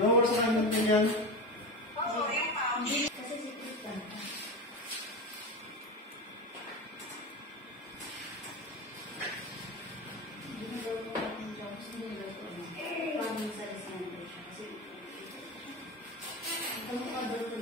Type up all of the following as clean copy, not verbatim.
Bawal sa kanya ganyan. Oo, yung ma'am. Kasi sikip ka. Ginagawa ko ang jobs, ginagawa ko na. Paano sa design ko siya. Kasi ito mo ka daw ito.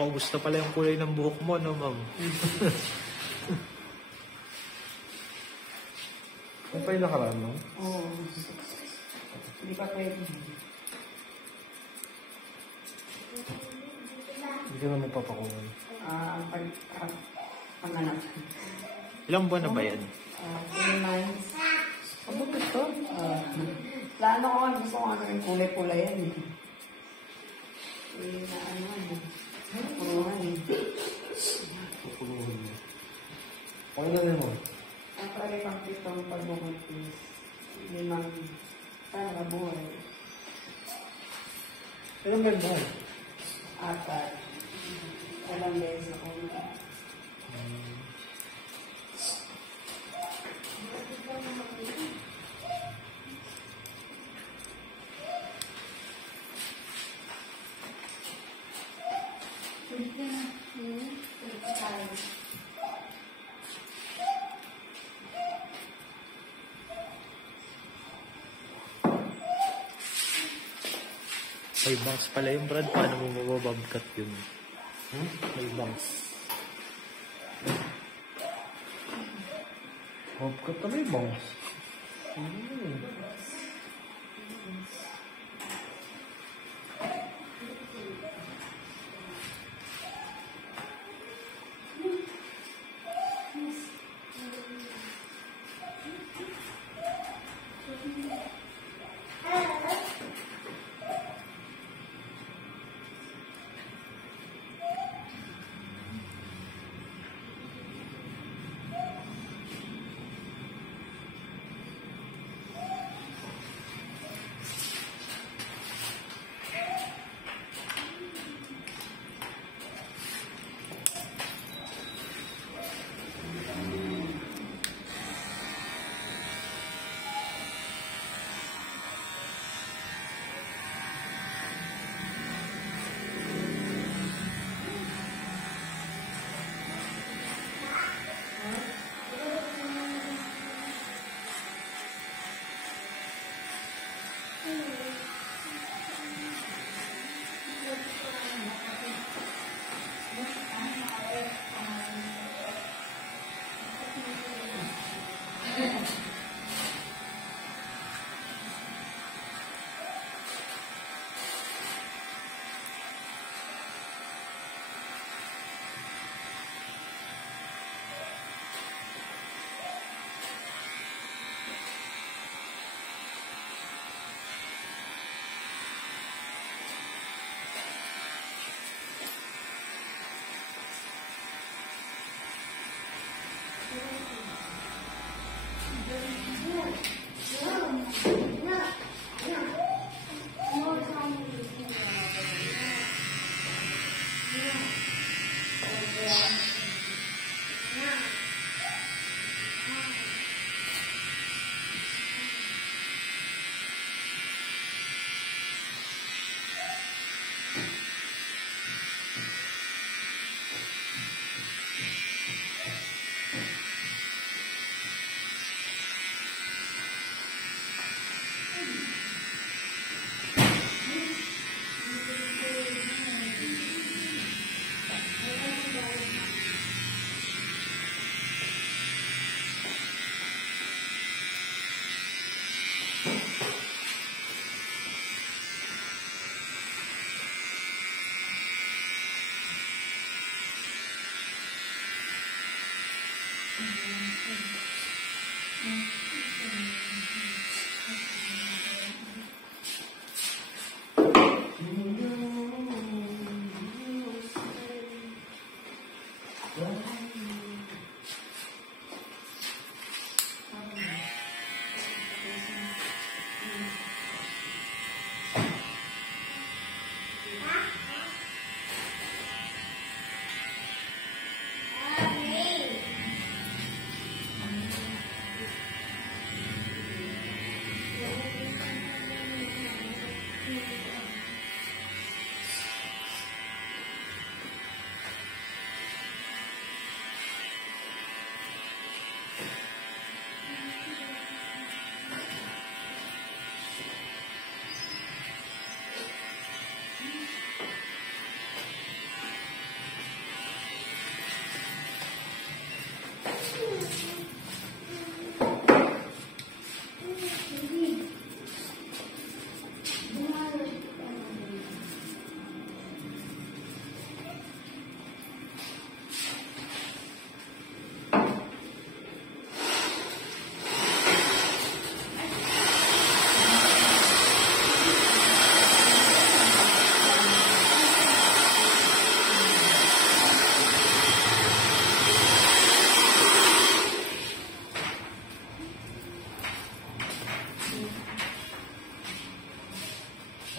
Oh, gusto pala yung kulay ng buhok mo, no, ma'am? Ano pa yung nakaraan, no? Oo. Hindi pa pwede. Hindi ka na magpapakulan. Panganak. Ilang buwan na ba yan? 2 months. Abot ito. Plano ko nga, gusto ko ano yung kulay-kulay yan. Puruhan eh. Pupuluhan mo. Pangalanan mo? Ang pag pitong pagbukot is 5 para buhay. Ilang ba yun? 4. Walang beses ako na. May bangs pala yung Brad. Paano mo mabababkat yun? May bangs. Bobcat na may bangs.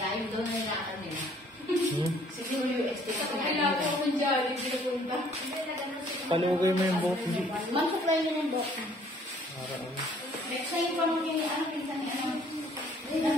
Live doon na nila kanila. Siguro yung expect ko Kailangan ko akong Jollibee pinapunta. Palugay mo yung buhok, G. Mag-supply niya ng box. Para ano. Next time pa mo yung ano, pinsan ni ano. Pero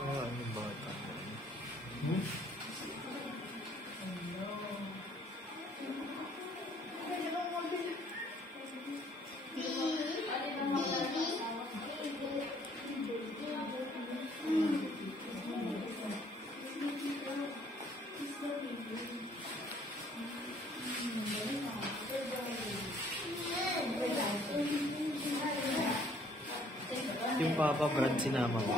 Ano bata? Yung Papa Brad sinama mo.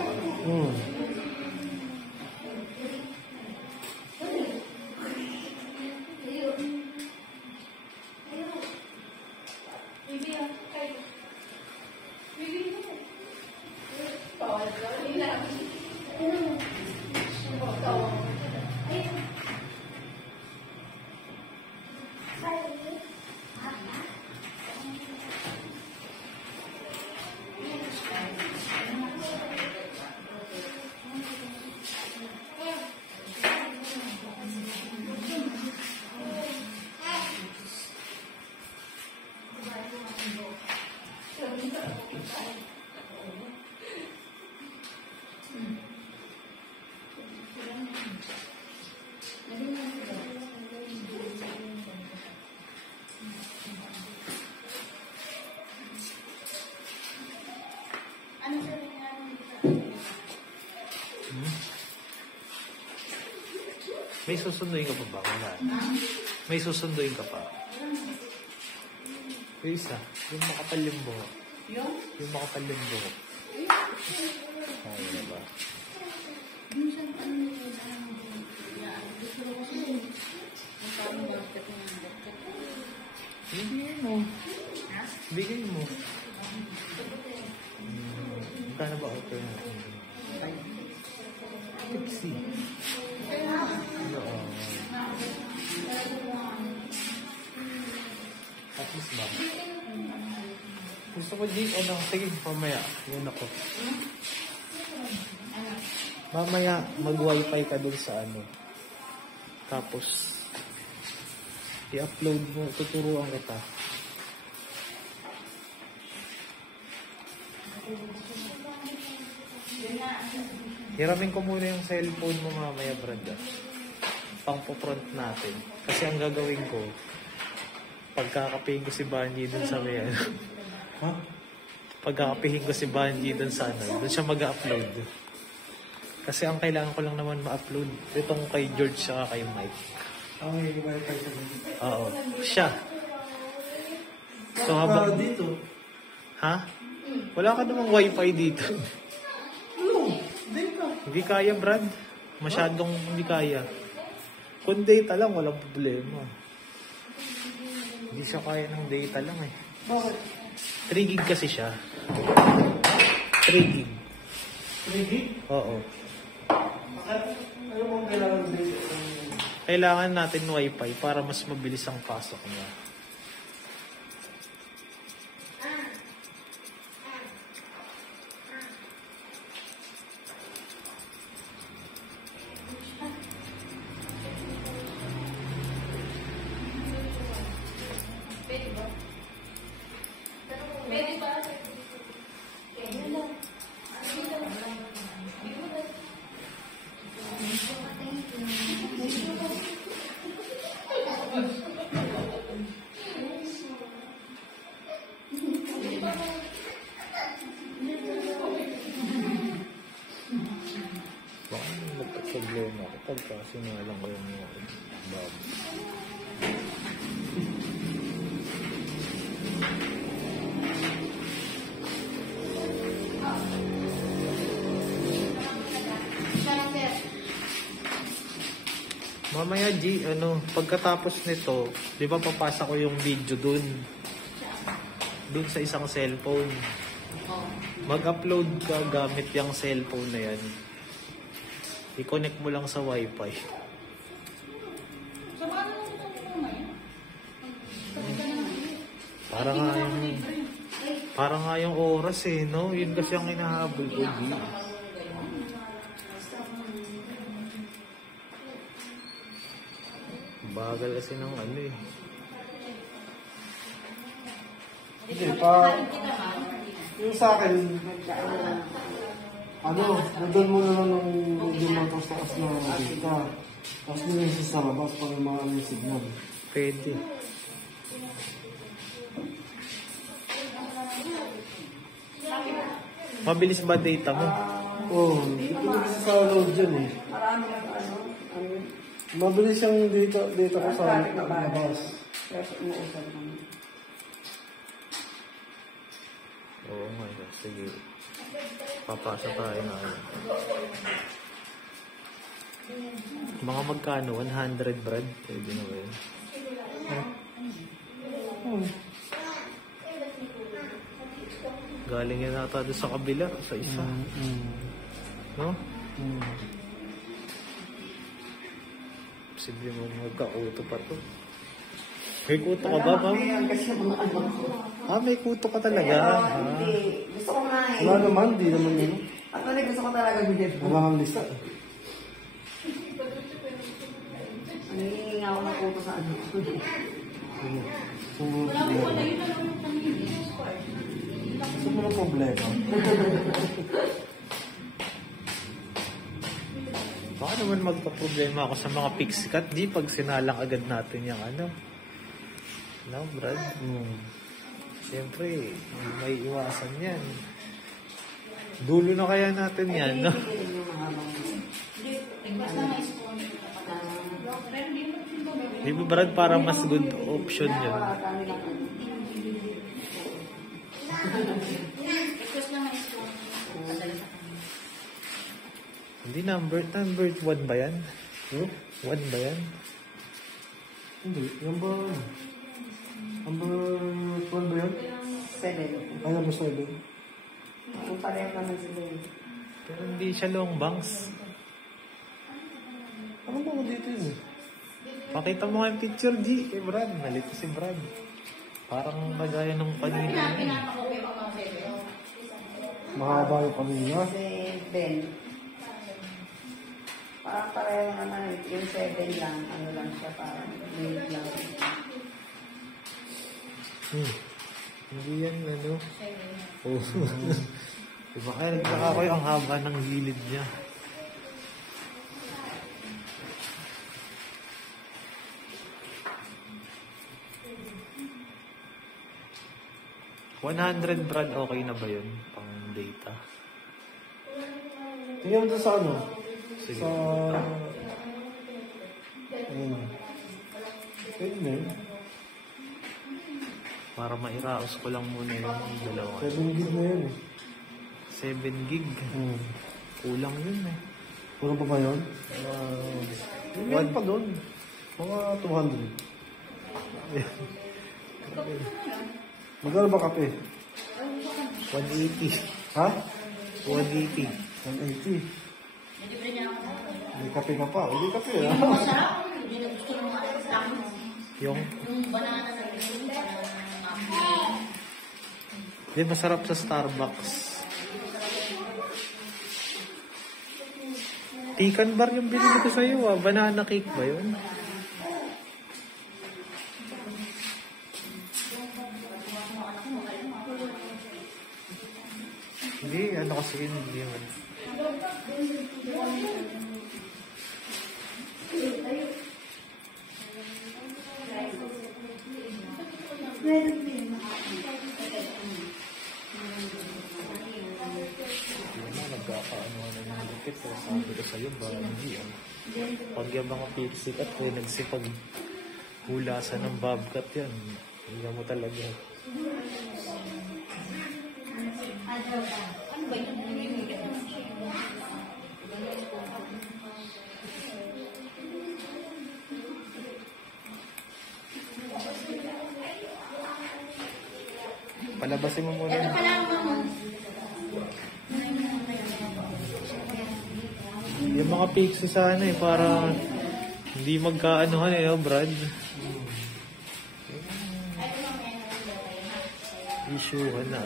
May susunduin ka pa ba? Wala. May susunduin ka pa. Yung isa, yung makapal yung buhok. Yung makapal yung buhok. Kaya na ba? Bigay mo. Bigay mo. Magkano ba offer natin? 60. At least ba? Gusto ko di, ano, sige, mamaya. Yun ako. Mamaya, mag-wifi ka dun sa ano. Tapos, i-upload mo, tuturuan kita. Hiramin ko muna yung cellphone mo mamaya, Brad. Pang-front natin. Kasi ang gagawin ko, pagkakapihin ko si Banji dun sa may ano. Ha? Pagkakapihin ko si Banji dun sa ano, dun siya mag-upload. Kasi ang kailangan ko lang naman ma-upload, itong kay George saka kay Mike. May wifi sa dito. Oo, siya. So habang... dito? Ha? Wala ka namang wifi dito. Hindi kaya, Brad. Masyadong hindi kaya. Kung data lang, walang problema. Hindi siya kaya ng data lang eh. Bakit? 3 gig kasi siya. 3 gig. 3 gig? Oo. Ano bang kailangan dito? Kailangan natin wifi para mas mabilis ang pasok niya. Pwede ba? Pwede ba? Pwede ba? Baka nagka-problema ako pagka sinalang ko yung mga bago. Mamaya G, pagkatapos nito, di ba papasa ko yung video dun sa isang cellphone. Mag-upload ka gamit yung cellphone na yan. I-connect mo lang sa wifi. Para nga yung oras eh, no? Yun kasi ang hinahabol ko, G. Bagal kasi ng ano eh. Hindi, yung sa akin, nandun mo na lang nung lumatos taas na data. Tapos nilisis sa labas para maano yung signal. Pwede. Mabilis ba data mo? Oo, nilisis sa load dyan eh. Marami lang Mabilis yung data ko sa labas. Kaya umuusap naman. Oo nga, sige. Papasa tayo na. Mga magkano? 100 Brad? Pwede na ba yun? Galing yan nata doon sa kabila, sa isa. No? Posible mo magka-auto pa to. May kuto ka ba, ma'am? Kasi mga anak ko. May kuto ka talaga. Hindi. Gusto ko nga eh. Wala naman, di naman yun. Actually, gusto ko talaga bigyan. Wala kang lista eh. Nangihingi nga ako ng kuto sa ano. Gusto mo ng problema. Baka naman magpa-problema ako sa mga pixikat, di pag sinalang agad natin yung ano. No, Brad? Siyempre, may iwasan yan. Dulo na kaya natin yan, no? Di ba, Brad, para mas good option yun? Hindi, number 1 ba yan? 1 ba yan? Hindi, number 12 ba yan? 7. Ay, number 7. Kung pareho naman sila eh. Pero hindi siya long bangs. Ano ba ko dito yun eh? Pakita mo nga yung picture, G. Kay Brad. Nalito si Brad. Parang nagaya ng kanina. Mahaba yung kanina. 7. Parang pareho naman. Yung 7 lang. Ano lang siya parang. Made lang. Hindi yan, ano? Oh. Diba kaya nagkaka kayo ang haba ng gilid niya. $100 Brad, okay na ba yun? Pang data. Tingnan mo doon sa ano? Sige. Sa... Pwede na yun. Para mairaos ko lang muna yung dalawa. 7 gig na yun eh. 7 gig. Kulang yun eh. Kulang pa ba yun? Meron pa doon. Mga 200. Magkano ba kape? 180. Ha? 180. 180. May kape ka pa. Hindi kape ah. Yung di masarap sa Starbucks. Pecan bar yung binili ko sa'yo ah. Banana cake ba yun? Hindi, ano kasi hindi yun. Nagkakaano na ng lupit o sabi ko sa'yo ba hindi pag yung mga pixie cut ko nagsipag hulasan ng bobcat yan hindi mo talaga Ano ba yun? palabasin mo muna Ito pala mo. yung mga pixie sana para hindi magkaanuhan Brad issue na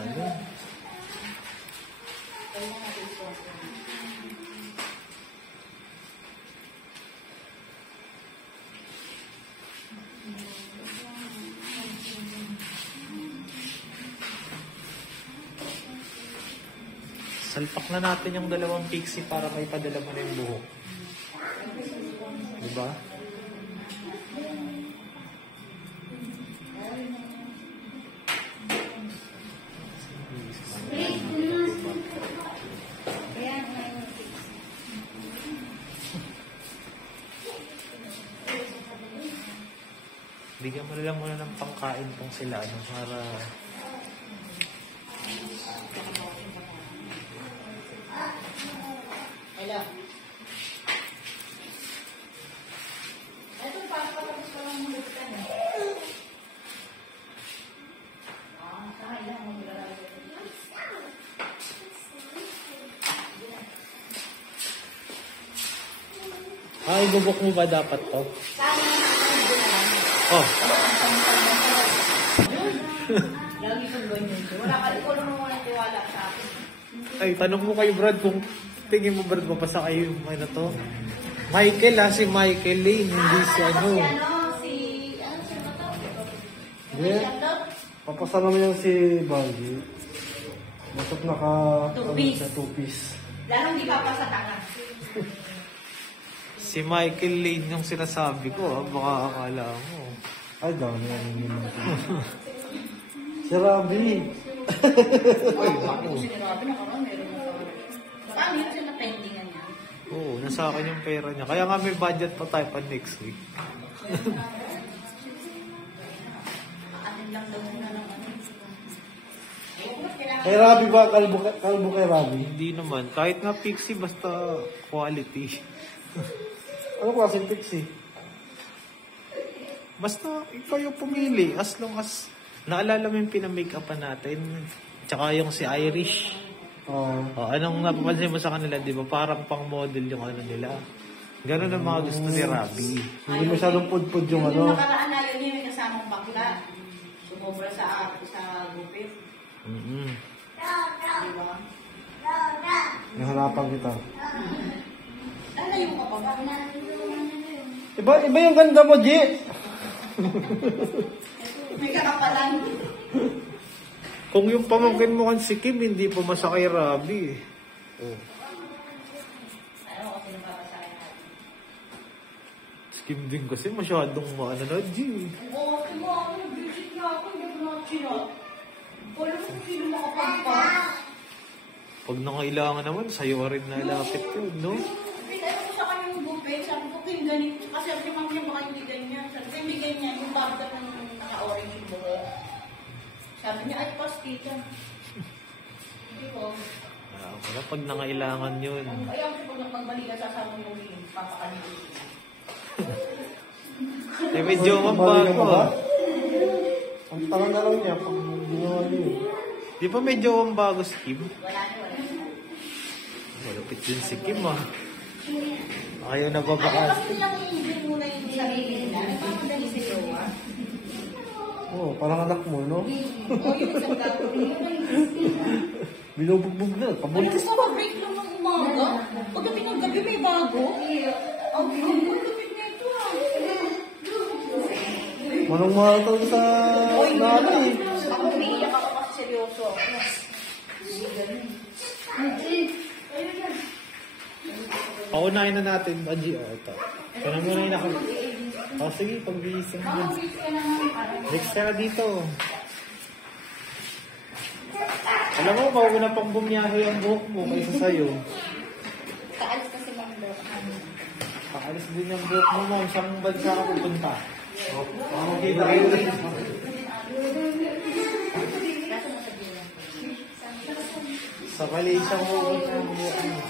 salpak na natin yung dalawang pixie para may padala mo na yung buhok. Diba? Bigyan mo na lang muna ng pangkain tong sila para Hello. Ito papapagod ko lang muna ka na. Sa ilang maglalagay. ibubok mo ba dapat to? Oh. Lagi kong ganyan. Wala ka rin ko naman muna tiwala sa akin. Ay, tanong mo kay Brad kung tingin mo Brad mapasa kayo ano to? Michael si Michael Lane, hindi si ano. Ano siya ba to? Hindi. Papasa naman yung si Baldi. Masok naka... Two-piece. Two-piece. Lalo hindi pa sa tangan. Si Michael Lane yung sinasabi ko, baka akala mo. Ay, dami ang hindi natin. Si Robby. Ay, ako. Sinabi na karoon, meron na karoon. Paano yun sila pendingan niya? Oo, nasa akin yung pera niya. Kaya nga may budget pa tayo pa next week. Atin lang daw muna ng ano. Kay Robby ba? Kalbo kay Robby? Hindi naman. Kahit nga pixie, basta quality. Ano klaseng pixie? Basta ikaw yung pumili. As long as naalala mo yung pinamake-upan natin. Tsaka yung si Irish. Anong napapansin mo sa kanila, di ba? Parang pang model yung ano nila. Ganun ang mga gusto ni Robby. Hindi masyadong pud-pud yung Yung ano. nakaraan na yun yung kasamang bakla. Sumobra sa gupit. Diba? Nahanapan kita. Lalayo ka pa ba? Iba yung ganda mo, G! May kakapalan. Kung yung pamangkin mo kan si Kim, hindi pumasa kay Robby. Oh. Ano kasi napapasaya natin? Si Kim din kasi masyadong maano na, G. Oo, kasi mo ako nag-visit na ako. Hindi ko na chinot. Wala mo kung sino makapagpas. Pag nangailangan naman, sa'yo rin na lapit yun, no? Pinano ko sa kanya yung bupay. Sabi ko, Kim, ganito. Kasi sabi mami niya baka hindi ganyan. Sabi ko, hindi ganyan. Yung bagay ng naka-orange yung buhok. Sabi niya, ay, pastita. Hindi ko. Wala pag nangailangan yun. Ayaw ko pag magmali na sasama yung yung papakalitin. Eh, medyo bago ah. Ang tanga na lang niya pag ginawa niyo. Di ba medyo bago si Kim? Wala na. Malapit din si Kim ah. Ayaw na Ay, babakas. basta nilang i-enjoy muna yung sarili nila. Nagpapadali sa iyo, ah. Oo, parang anak mo, no? O, yung isang gagawin. Binubugbog na, Ay, pabuntis. gusto ko break lang ng umaga. Pagdating ng gabi may bago. Ang lupit na ito, ah. Manong-mahal to sa nanay. Ako umiiyak ako kasi seryoso. Paunahin na natin, Aji. Ito. Ito na muna yung sige, pag-iisang mo. Next ka na dito. Alam mo, mauna pang bumiyahe ang buhok mo kaysa sa'yo. Kaalis kasi lang daw. Paalis din yung buhok mo mo. Saan bansa ka pupunta? Okay, tayo na. Sa Malaysia mo pupunta ang buhok mo.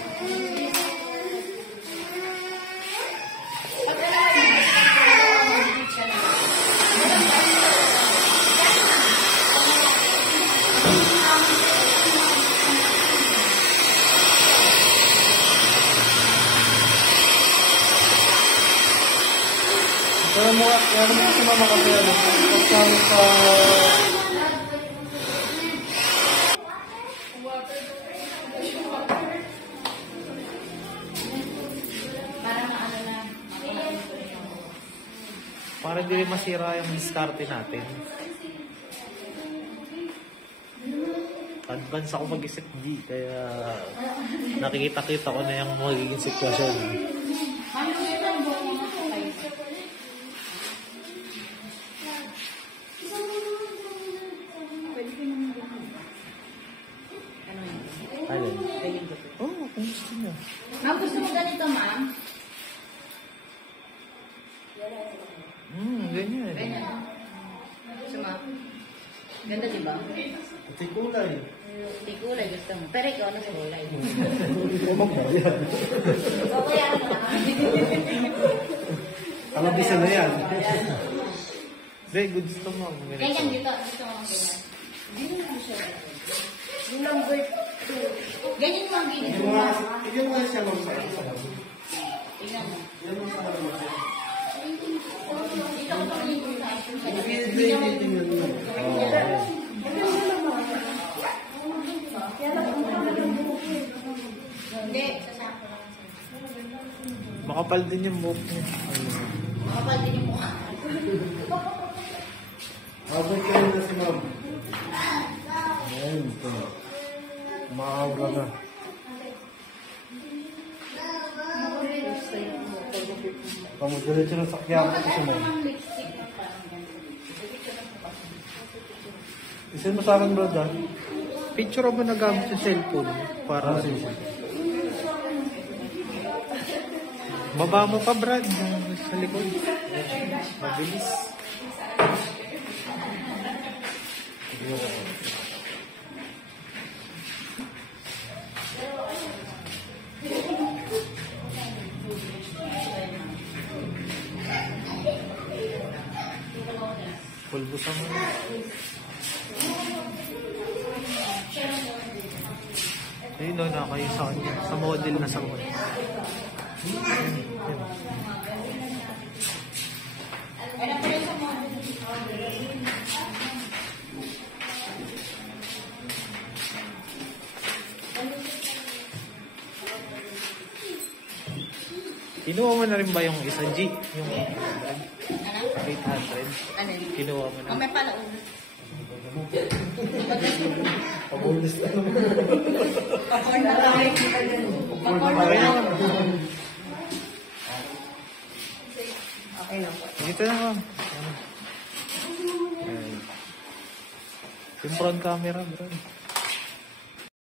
Kaya mo si mama kasi ano, kasama sa... Para hindi rin masira yung diskarte natin. Advance ako mag-isip, G. Kaya nakikita-kita ko na yung magiging sitwasyon. Alin? Oo, kung gusto niya. Ma'am, gusto mo ganito, ma'am? Ganyan. Ganyan. Gusto mo? Ganda, di ba? Pati kulay. Hindi kulay gusto mo. Pero ikaw, ano sa kulay? Umang ba yan? Okay, ano na? Ang bisa na yan. Hindi, gusto mo. Ganyan dito. Gusto mo ganyan. Yung number 2. Ganyan mo ang ganyan. Yung mga siya lang sa Tingnan mo. Yan mo sa mga Dito ko pa rin yung Hindi, sasako lang. Makapal din yung buhok niya. Makapal din yung mukha. Abay kayo na si ma'am. Ayun, ito. Maawra na. Pamudiretso ng sakyan ko si ma'am. Isin mo sa akin, bro, dyan. Picture mo na gamit yung cellphone para baba mo pa, Brad, sa likod. Mabilis. Pulbusan mo na. Ayun na kayo sa kanya. Sa model na sa model. Kinuha mo na rin ba yung isa, G? Yung 800? Ano yun? Kinuha mo na. May palaun. Pabulis na naman. Popcorn na tayo. Popcorn na tayo. Okay lang po. Dito na ka. Yung front camera, bro.